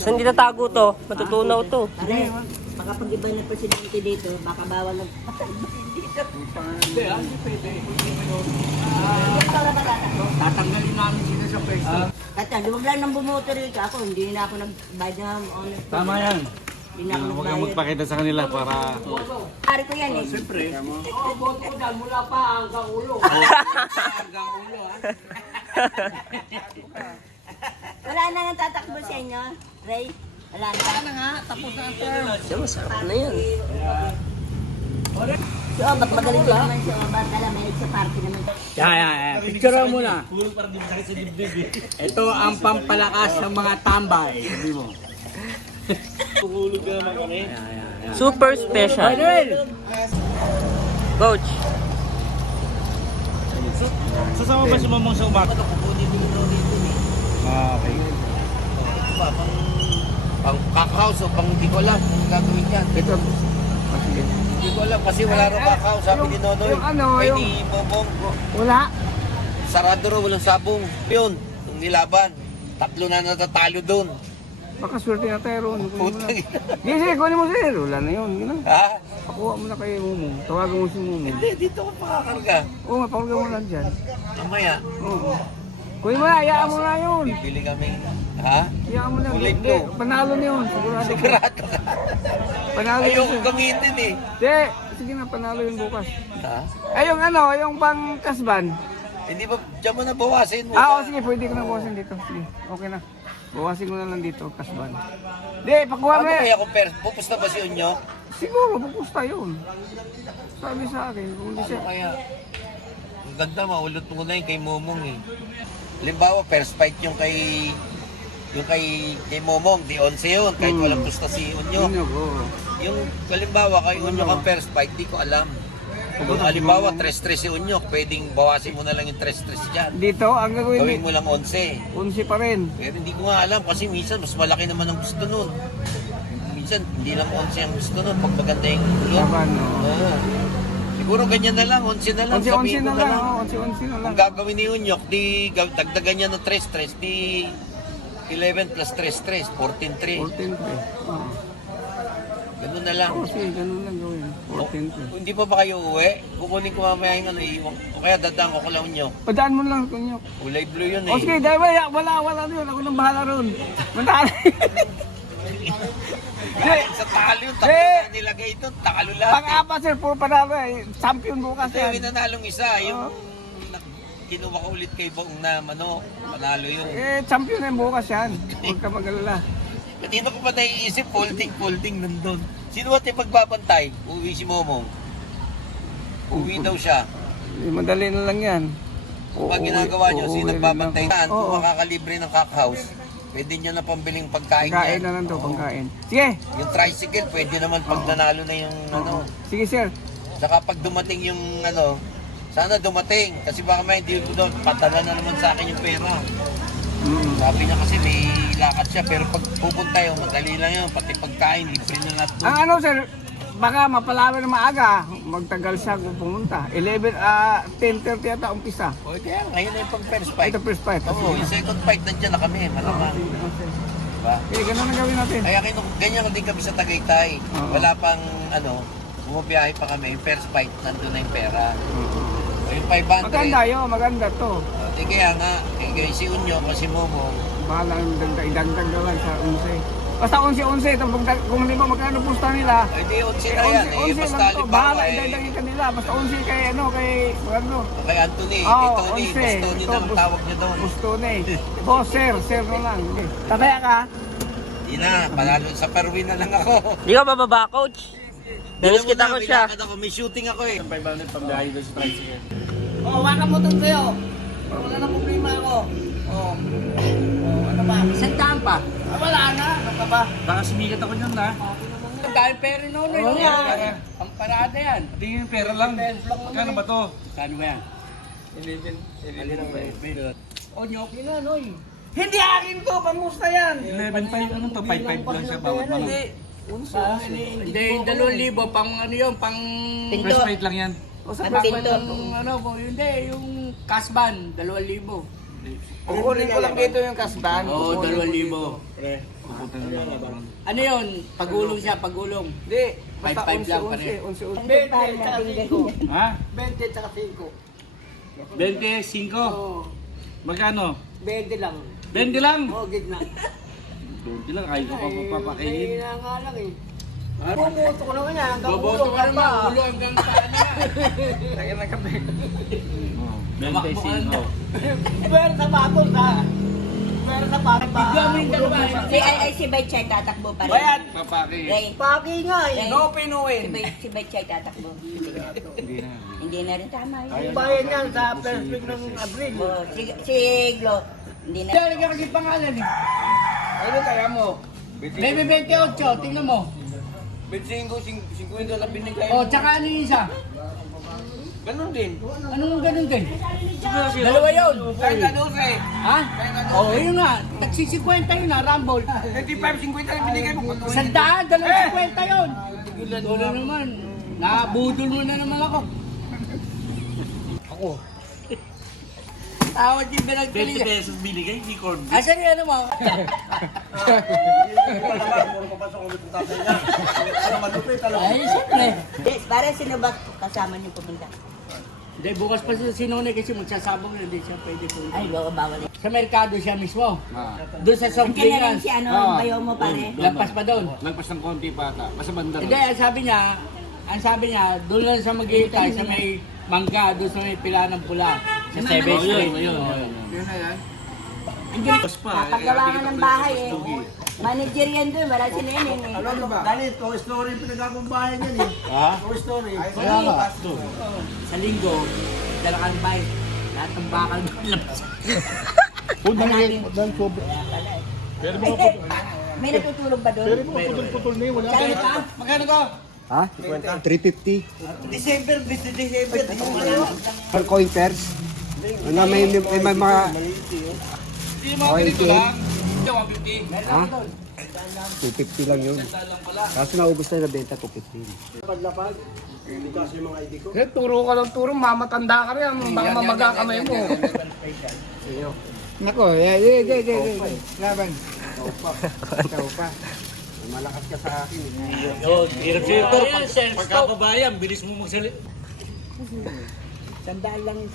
Saan hindi tatago to? Matutunaw to. Pare, baka pag iba na presidente dito, baka bawal ng dito. Hindi, hindi pwede. Tatanggalin namin sila sa pwesto. Tata, huwag lang nang bumoto rin ako. Hindi na ako nag-bayad ng honor. Tama yan. Hindi na ako Huwag kang nagbayad. magpakita sa kanila para... Pare ko yan eh. Siyempre. Boto ko dyan mula pa hanggang ulo. Wala na nga tatakbo sa inyo, Ray. Wala na. Wala na nga, tapos na ang term. Siya, masarap na yan. Si Obat, magaling din naman si Obat. Alam, may sa party naman. Yeah. Picture mo na. Ito ang pampalakas ng mga tambay. Sabi mo. Super special. Coach. Sasama ba si Mamong sa umaga? Okay. Pang kakao o pang di ko alam kung gagawin yan. Ito. Sige. Hindi ko alam kasi wala rin kakao, sabi ni Nonoy. yung ano, Ay, yung- ni Momong. Wala. Sarado rin, walang sabong. Yun, yung nilaban. 3 na natatalo doon. Baka swerte na tayo ron. Putang ina. Sige, kunin mo sir. Wala na yun. Yun lang. Ha? Pakuha mo na kay Mumu. Tawagan mo si Mumu. Hindi, dito ko makakarga. Oo nga, pakuha mo lang dyan. Mamaya, Oo. Kunin mo na, hayaan mo na yun. bibili kami. Ha? Hayaan mo na. Kulay Hindi, blue. panalo na yun. Sigurado. Sigurado ka. Panalo Ayoko yun. gamitin eh. Hindi, sige na, panalo yun bukas. Ha? Ay, yung ano, yung pang kasban. Hindi ba, dyan mo na bawasin mo. Oo, sige, pwede ko na bawasin dito. Sige, okay na. Bawasin ko na lang dito, kasban. Hindi, pakuha Ano mo eh. kaya kung pupusta ba si Unyo? Siguro, pupusta yun. Sabi sa akin, kung hindi Ano siya. kaya? Ang ganda, maulot mo na yung kay Momong eh. Halimbawa, first fight kay Momong, di 11 yun, kahit walang pusta si Unyo. Yun, oo. Yung halimbawa kay Unyo kang first fight, di ko alam. Kung halimbawa, 3-3 si Unyo, pwedeng bawasin mo na lang yung 3-3 dyan. Dito, ang gagawin Gawin mo lang 11. 11 pa rin. Pero hindi ko nga alam kasi minsan mas malaki naman ang gusto nun. Minsan hindi lang 11 ang gusto nun pag maganda yung ulo. Laban, oo. Oo. Siguro ganyan na lang, 11 na lang. 11 Sabihin na ko lang, oo, 11 na lang. Kung gagawin ni Unyok, di dagdagan niya ng 3-3, di 11 plus 3-3, 14-3. 14 pa eh. Oo. Ganun na lang. Oo, sige, ganun lang gawin. 14 pa eh. Kung hindi pa ba kayo uwi, kukunin ko mamaya yung ano, iiwan. O kaya dadaan ko lang Unyok. Padaan mo lang, kunyok. Kulay blue yun O eh. sige, dahil wala na yun. Ako nang bahala ron. Mandali. Sa talo yun, tatlo Eh! na nilagay doon, talo lahat. Pang-apat sir, puro panalo eh. Champion bukas Kasi yung yan. nanalong isa, yung kinuha ko ulit kay Bong na ano, panalo yun. Eh, champion yan bukas yan. Huwag ka mag-alala. Kanina ko pa naiisip, folding nandun. Sino at yung pagbabantay? Uwi si Momong. Uwi daw siya. Eh, madali na lang yan. Pag ginagawa nyo, sino nagbabantay? Kung Oo. makakalibre ng cockhouse, pwede nyo na pambiling pagkain Pagkain yan. na lang to, Oo. pagkain. Sige, Yung tricycle, pwede naman pag nanalo na yung ano. sige sir. Saka pag dumating yung ano, sana dumating. Kasi baka may hindi ko doon, patala na naman sa akin yung pera. Sabi niya kasi may lakad siya, pero pag pupunta yun, madali lang yun. Pati pagkain, libre na lahat doon. Ang ano sir, baka mapalaban na maaga. Magtagal siya kung pumunta. 10:30 yata umpisa. O kaya, ngayon na yung pang first fight. Ito first fight. Oo, yung second fight nandiyan na kami, malamang. Diba? Eh, ganun ang gawin natin. Kaya ganyan din kami sa Tagaytay. Oo. Wala pang ano, bumabiyahe pa kami. Yung first fight, nandun na yung pera. O yung 500. Maganda yun, maganda to. Di kaya nga, kaya si Unyo, kasi Momo, Bahala ang idagdag na lang sa 11. Basta 11. Kung hindi mo magkano pusta nila, ay di 11 eh, na yan. 11 Basta lang to. halimbawa Bahala, idagdagin ka nila. Basta 11 kay ano. kay Anthony, Oo, kay Tony, 11. Bastoni na ang Ito, tawag niya doon. Gusto na eh. Boss, sir na lang. Okay. Tataya ka? Di na, panalo sa Perwin na lang ako. Di ka bababa, coach. Namiss kita ko siya. May shooting ako eh. 500 pambiyahe doon sa tricycle. Oh, waka mo ito sa'yo. Wala na problema ako. Oh. Ano ba? Isang daan pa. Wala na. Ano ka ba? Baka sumigat ako niyan, ha? Dahil pera noon eh. Oo nga. Ang parada yan. Hindi yung pera lang. Kano ba to? Kano ba yan? 11. O, nyoki na, noy. Hindi akin to, pamusta yan. 11.5, ano to? 5.5 lang siya bawat mga. Hindi, 2,000 pang ano yun, pang... First Tinto. fight lang yan. O sa Ang basket tinto. ng ano po, hindi, yung kasban, 2,000. Kukunin ko lang dito yung kasban. Oo, 2,000. Pupunta na lang ako. Ano yun? Pagulong siya, pagulong. Hindi. Basta 5-5 lang pa rin. 11. 20 tsaka 5. Ha? 20 tsaka 5. 25? Magkano? 20 lang. 20 lang? Oo, gitna. 20 lang, ayaw ko pa papakainin. Na nga lang eh. Bumuto ko naman yan. Hanggang Boboto ulo ka naman, ulo hanggang saan na. Lagyan ng kape. 25. Meron sa patol sa... Meron sa patol pa. Gamin ka ba? Si Baychay tatakbo pa rin. Bayan! Papaki. Ray, Paki nga eh. Ray. No pinuwin. si Baychay tatakbo. Hindi na. Hindi na rin tama yun. Bayan yan sa first week ng Abril. Oh, si Glo, hindi na. Dali ka kasi pangalan eh. Ano kaya mo? Baby 28, tingnan mo. 50 lang binigay O, tsaka ano yung isa? Ganun din. Anong ganun din? Dalawa yun. Kahit ano eh. Ha? O, yun nga. Nagsisikwenta yun ha, Rumble. 35-50 lang binigay mo. Sandaan, 250 yun. Wala naman. Nabudol mo na naman ako. Tawad yung 20 pinagpili. pesos binigay, hindi corn. Asan yung ano mo? Ay, siyempre. Yes, para sino ba kasama niyo pupunta? Hindi, bukas pa si Sinone kasi magsasabong na hindi siya pwede po. Ay, bawal. Sa merkado siya mismo. Doon sa Ang kanya rin Sombrigas. si ano, bayo mo pare. Lampas pa doon. Lagpas ng konti pa ata. Basta banda Hindi, ang sabi niya, doon lang sa maghihintay sa may mangga, doon sa may pila ng pula. Sa 7th Street. Lagpas pa. Napagawa ka ng bahay eh. Manager yan doon, wala si Neneng eh. Ano ba? Dali, Toy Story pinagkakumbahan yan eh. Ha? Toy Story. Wala ka. Sa linggo, dala ka ng bike. Lahat ng bakal mo labas. May natutulog ba doon? Kaya pa? Magkano ko? Ha? 350. December. Per coin pairs. Ano, may mga... Hindi mo ganito lang. Hindi, 150. Ha? 250 lang yun. Kaso naubos na nabenta ko 15. Eh, turo ka lang turo, mamatanda ka rin. Baka mamaga kamay mo. Nako, laban. Ikaw pa. Malakas ka sa akin. Yo, hirap siya ito. Pagkababayan, bilis mo magsalit. Dalawang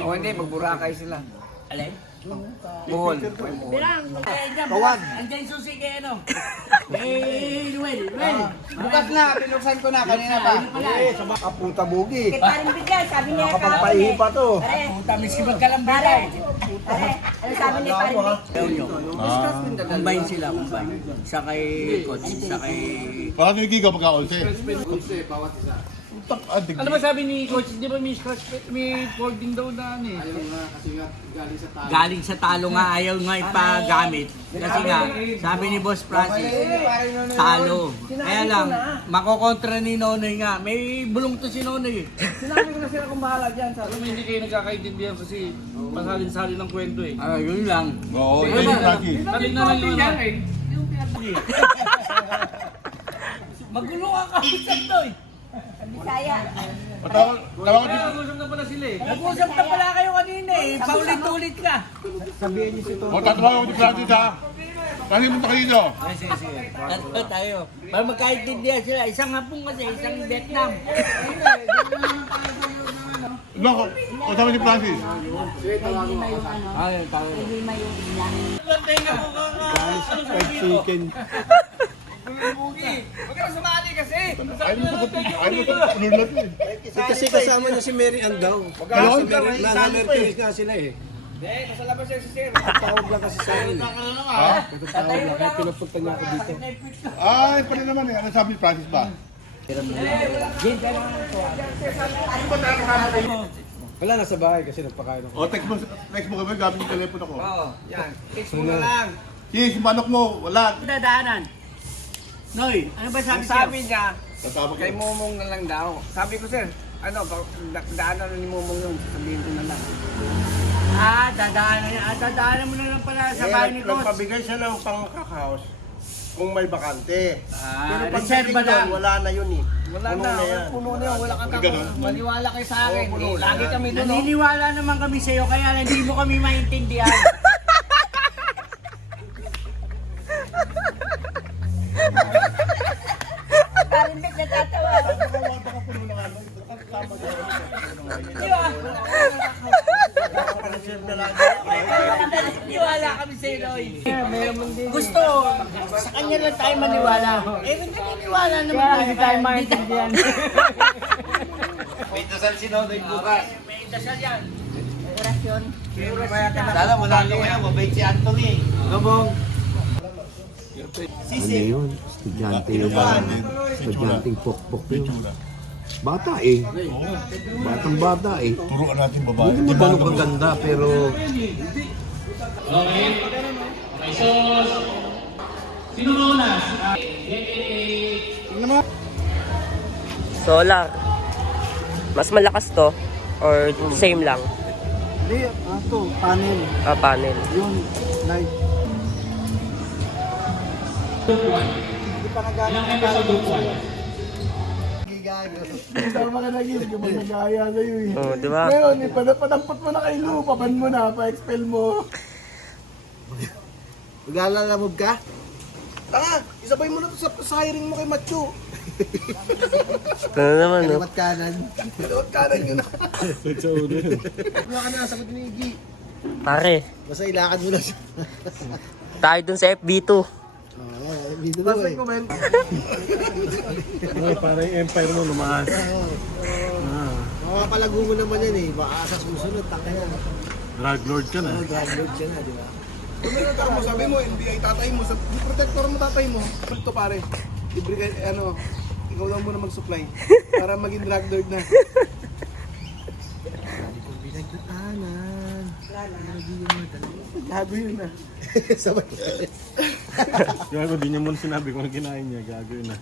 O hindi, magburakay sila. Alin? Buhol. Kawag. Andiyan yung susi kay ano? Eh, Noel. Bukas na, pinuksan ko na kanina pa. Kaputa bugi. Kay paring bigyan, sabi niya Nakapagpaihi pa to. Pare, Puta, miski magkalambira. pare, ano sabi ni paring Combine sila, combine. Isa kay coach, isa kay... Paano yung giga pagka-11? Ano ba sabi ni Coach? Di ba may scratch, may folding daw na ano eh? Galing sa talo nga, ayaw nga ipagamit. Kasi nga, sabi ni Boss Francis, talo. Kaya lang, makokontra ni Nonoy nga. May bulong to si Nonoy eh. Sinabi ko na sila kung bahala dyan. Sabi Alam mo, hindi kayo nagkakaintindihan kasi pasalin-salin ng kwento eh. Ah, yun lang. Oo, yun yung lagi. Salin na lang yun. Magulo ka kami sa to eh. Bisaya. Tawag ko dito. Nag-usap na pala sila eh. Nag-usap na pala kayo kanina eh. Paulit-ulit ka. O, tatawag ko dito Francis ha. Kasi mo tayo. Tatlo tayo. Para magkaintindihan sila. Isang Hapon kasi, isang Vietnam. Ilan ko? Kasama si Francis. Ayun, tayo. Hindi may yung ilang. Fried chicken. Huwag ka sumali kasi. Ayaw mo sagot. Ayaw mo sagot. Ano lang yun? Kasi kasama niya si Mary Ann daw. Ayun? Nasa-Mercury nga sila eh. Hindi, nasa labas yan si Sir. Tawag lang kasi sa akin eh. Tawag lang kaya pinapunta niya ako dito. Ay, pala naman eh. Ano sabi ni Francis ba? Wala, nasa bahay kasi nagpakain ako. O, text mo kami gamit yung telepono ko. Oo, yan. Text mo na lang. Yes, yung manok mo, wala. Dadaanan. Noy, ano ba Ang sabi sabi niya, Tatawag kay ko. Momong na lang daw. Sabi ko, Sir, ano, daanan ni Momong yun. Sabihin ko na lang. Dadaanan mo na lang pala sa bahay ni Coach. Nagpabigay siya ng pang-kakaos kung may bakante. Reserva lang. Wala na yun eh. Wala na, puno na yun, wala kang maniwala kayo sa akin. Lagi kami doon. Naniniwala naman kami sa'yo, kaya hindi mo kami maintindihan. Parimbit na tatawa. Maniwala kami sa'yo, Noy. Gusto, sa kanya lang tayo maniwala. Hindi maniwala naman tayo. Hindi tayo maintindihan. May dasal si Nonoy bukas. May dasal yan. Orasyon. Sana mula nyo kaya, mabait si Anthony. Gabong. Ano yun? Estudyante yung estudyanteng pokpok yun. Bata eh. Batang bata eh. Turuan natin babae. Hindi mo ganun kaganda pero Solar. Mas malakas to? Or same lang? Hindi, panel. Ah, panel. Yun, light. Hindi pa nagana ng tama ka naging, hindi mo nagaya sa'yo eh. Oh, di ba? Ngayon, padampot mo na kay Lu, paban mo na, pa-expel mo. Maglalamog ka? Tanga, isabay mo na to sa hiring mo kay Macho. Ano naman, no? Kaliwat kanan. Kaliwat kanan yun na. Wala ka na, sagot ni Iggy. Pare, Basta ilakad mo na siya. tayo dun sa FB2. Dito na eh. Parang yung empire mo lumakas. Makapalago mo naman yan eh. Baka sa susunod, taka yan. Drug lord ka na. Drug lord ka na, di ba? Kung mo, sabi mo, hindi ay tatay mo, sa protector mo tatay mo. Ito pare, libre ka, ikaw lang muna mag-supply para maging drug lord na. Pinagdaanan. Gago yun na. Sabay. Gago, di niya muna sinabi kung ano kinain niya. Gago yun na.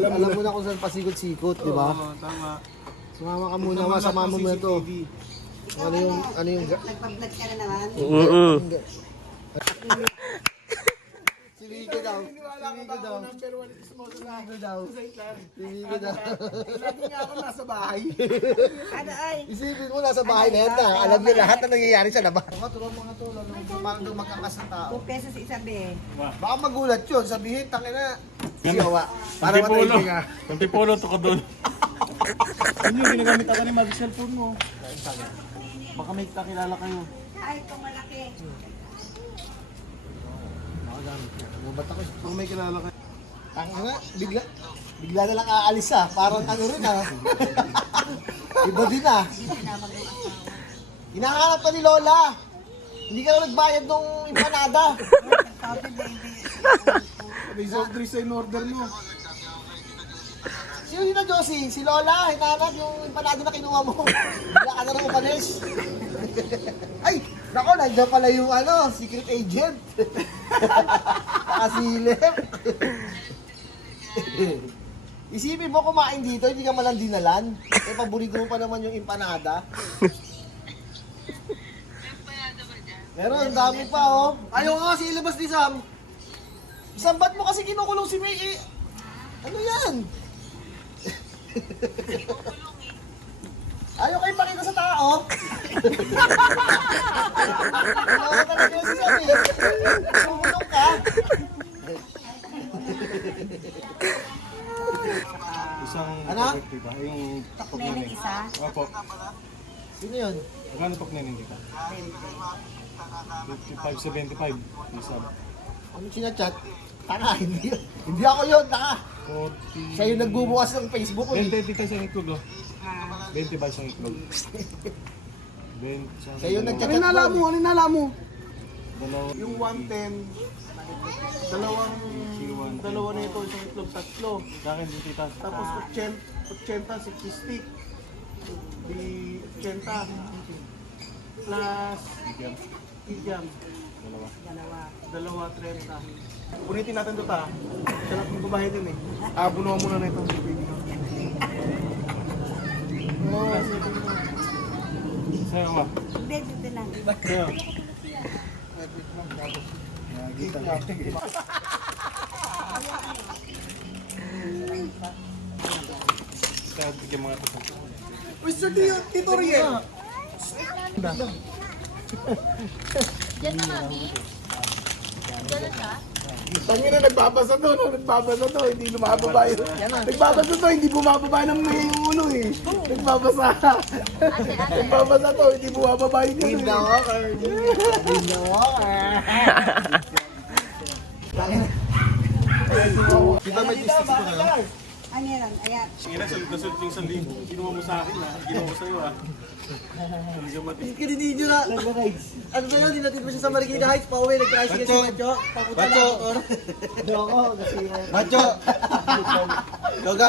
Alam mo na kung saan pasikot-sikot, di ba? Oo, tama. Sumama ka muna, masama mo na ito. Ano yung... Nagpa-vlog ka na naman. Si Rico daw. Si Rico daw. Lagi nga ako nasa bahay. Ano ay? Isipin mo, nasa bahay na yan na. Alam niyo lahat na nangyayari sa labas. Tulong mga tulong. Parang daw magkakas ng tao. 2 pesos isa be. Baka magulat yun. Sabihin, tangina. Siyawa. Para matay nga. Antipolo to ka doon. Ano yung ginagamit ako ni Mag cellphone mo? Baka may kakilala kayo. Ay, kung malaki. Ba't ako kung may kilala kayo? Tangina, bigla na lang aalis ah. Parang ano rin ah. Iba din ah. Hinahanap ka ni Lola. Hindi ka na nagbayad nung empanada. May soft drinks sa in-order mo. Sino yun na, Josie? Si Lola, hinahanap yung empanada na kinuha mo. Wala ka na ng upanes. Ay! Nako, nandiyan pala yung secret agent. Nakasilip. Isipin mo kumain dito, hindi ka malang dinalan. Eh, paborito mo pa naman yung empanada. Meron, ang dami pa oh. Ayaw nga kasi ilabas ni Sam. Sam, ba't mo kasi kinukulong si May? Ano yan? Ayaw kayo pakita sa tao. Ayaw ka na si Sam eh. Kukulong ka. Isang Ano? diba? Yung Meron isa. Opo. Sino yun? Magkano tok na hindi ka? 55.75. Isa. Anong sinachat? Taka, hindi ako yun, taka. 40. Siya yung nagbubukas ng Facebook ko eh. 20 tayo sa itlog, oh. 20 ba isang itlog? 20. Siya yung nagchat. Ano nala mo? Dalawa. Yung 110, dalawa na ito, isang itlog, tatlo. Sa akin, din tita. Tapos 80, 60 stick. Di 80. Plus, Bigyan. igyam. Dalawa, 30. Punitin natin ito ta. Siya lang kung babahe din eh. Bunuhan muna na ito. Oo, Sa'yo ba? Hindi, dito lang. Sa'yo. yung mga to. Mr. Tito Riel. Diyan na kami. Diyan na siya. Tangin na nagbabasa to, no? Nagbabasa to, hindi lumababa yun. Nagbabasa to, hindi bumababa ng may ulo eh. Nagbabasa. Nagbabasa to, hindi bumababa yung ulo eh. Kita may justice ko na. Ano yan? Ayan. Sige na, salit na salit yung 1,000. Ginawa mo sa akin ha. Ginawa ko sa'yo ha. Kininidyo na. Ano ba yun? Dinatid mo siya sa Marikina Heights. Pauwi, nag-tricycle si Macho. Papunta na ako. Macho! Gaga,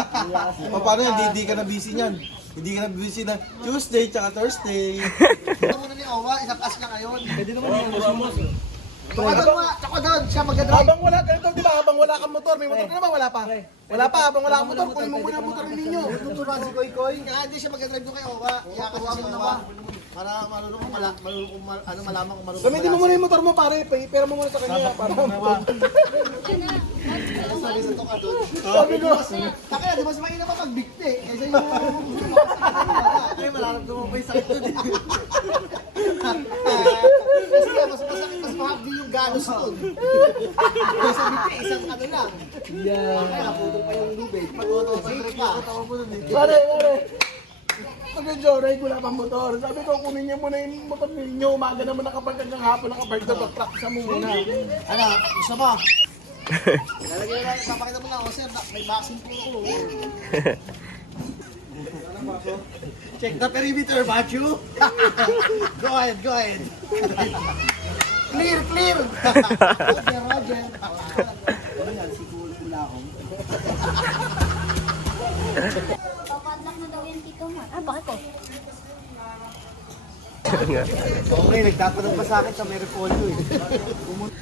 paano yan? Hindi ka na busy niyan. Hindi ka na busy na Tuesday tsaka Thursday. Ito muna ni Owa, isang as na ngayon. Pwede naman yung Tsaka doon, siya mag-drive. Habang wala, ganito di ba? Habang wala kang motor, may motor ka naman, wala pa. Wala pa, habang wala kang motor, kunin mo muna ang motor ninyo. Tuturuan si Koy Koy. Kaya hindi siya mag-drive doon kay Owa. Iyakan mo si Owa. Para marunong kung malaman kung marunong. Gamitin mo muna yung motor mo, pare. Pera mo muna sa kanya. Para Sabi sa toka doon. sabi ko, Kaya, di ba sa mahina mapag-bigte? Kaysa yung ay, malaramdaman pa yung sakit doon. Kasi nga, mas masakit, mas mahapdi yung galos doon. Kaysa bigte, isang ano lang. Ay, naputol pa yung lubid. Pag-auto pa yung pa. pare. Pag-joyride, wala pang motor. Sabi ko, kunin niyo muna yung motor ninyo. Umaga naman nakapag hanggang hapon, nakapark na practice mo muna. Ano, gusto mo? Lalagyan mo lang, papakita mo lang ako, sir, may vaccine po ako. Check the perimeter, Machu. Go ahead, go ahead. Clear, clear. Roger, Roger. Ayan, siguro pula ako. Papadlock na daw yung tito mo. Ah, bakit po? Okay, nagtatanong pa sa akin sa may repolyo eh.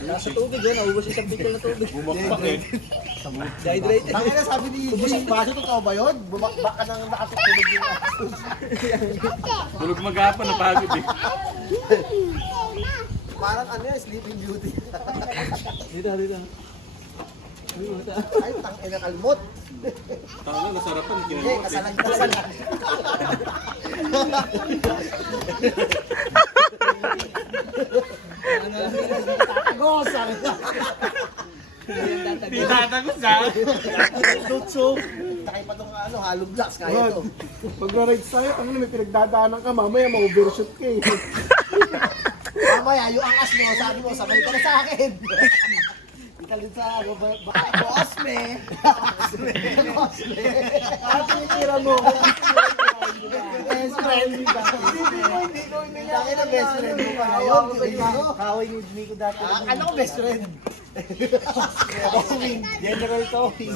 Nasa tubig yun, naubos isang bigil na tubig. Bumakpak eh. Dehydrated. Tangina, sabi ni Ubus yung baso, totoo ba yun? Bumakbak ka nang nakatutulog yung asos. Tulog mag-aapa, napagod eh. Parang ano yan, Sleeping Beauty. Dito. Ay, tangina kalmot. Tama, nasarapan. Hindi, kasalan. Tatagos, sabi ko. Tinatagos ha? Lutso. Takay pa itong hollow blocks, kaya ito. Pag na-ride tayo, ano may pinagdadaanan ka, mamaya ma-overshoot ka eh. Mamaya, yung angas mo, sabi mo, sabay ka na sa akin. Italit sa boss me. At tinitira mo. Best friend. Dahil na best friend mo pa ngayon. Kaway ni Nico dati. Ano ko best friend? General Towing.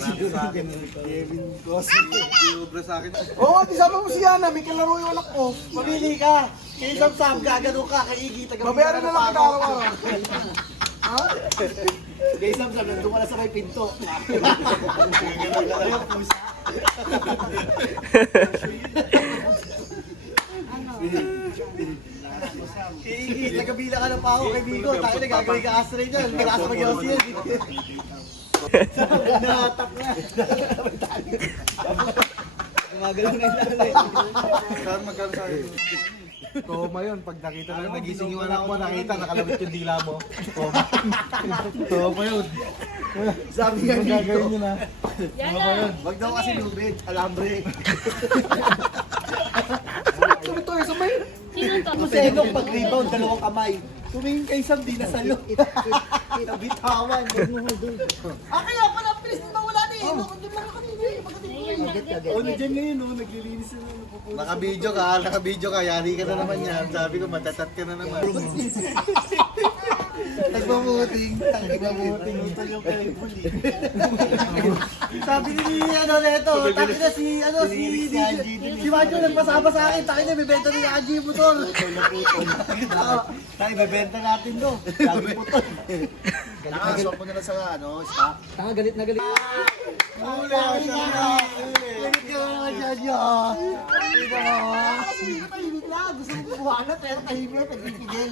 Kevin Gosling. Libre sa akin. Oo, isama mo si Yana, may kalaro yung anak ko. Pamili ka. Kay Sam, gagano ka. Kay Iggy, Babayaran na lang kita araw-araw. Kay Sam, nandun ka na sa may pinto. Iggy, nagabila ka ng pako kay Bigo. Tayo na gagawin ka astray dyan. Wala sa mag-iwas yan. Nahatak na. Gumagalaw na yung lalay. Saan magkano sa akin? Toma yun, pag nakita na nagising yung anak mo, nakita, nakalabit yung dila mo. Toma yun. Sabi nga Bigo. Gagawin nyo na. Wag daw kasi lubid. Alambre. Sabi to, sa may... Sino to? Masenong pag-rebound, dalawang kamay. Tumingin kay Sam, di nasalo. Nabitawan. Kaya pala, please, di ba wala na eh? Doon lang ako kanina eh. O, nandiyan ngayon, no? Naglilinis na. Naka-video ka, yari ka na naman yan. Sabi ko, matatat ka na naman. Nagmamuting. Ito yung kay Bully. Sabi ni Neto, taki na si Macho nagpasama sa akin, taki na, bibenta ni Angie yung motor. Taki, bibenta natin to. Sabi putol. Nakasok mo na lang sa stock. Tanga, galit na galit. Hula ka siya. Galit ka naman siya niya. Tahimik lang. Gusto mo buwanan pero tahimik. Nagpipigil.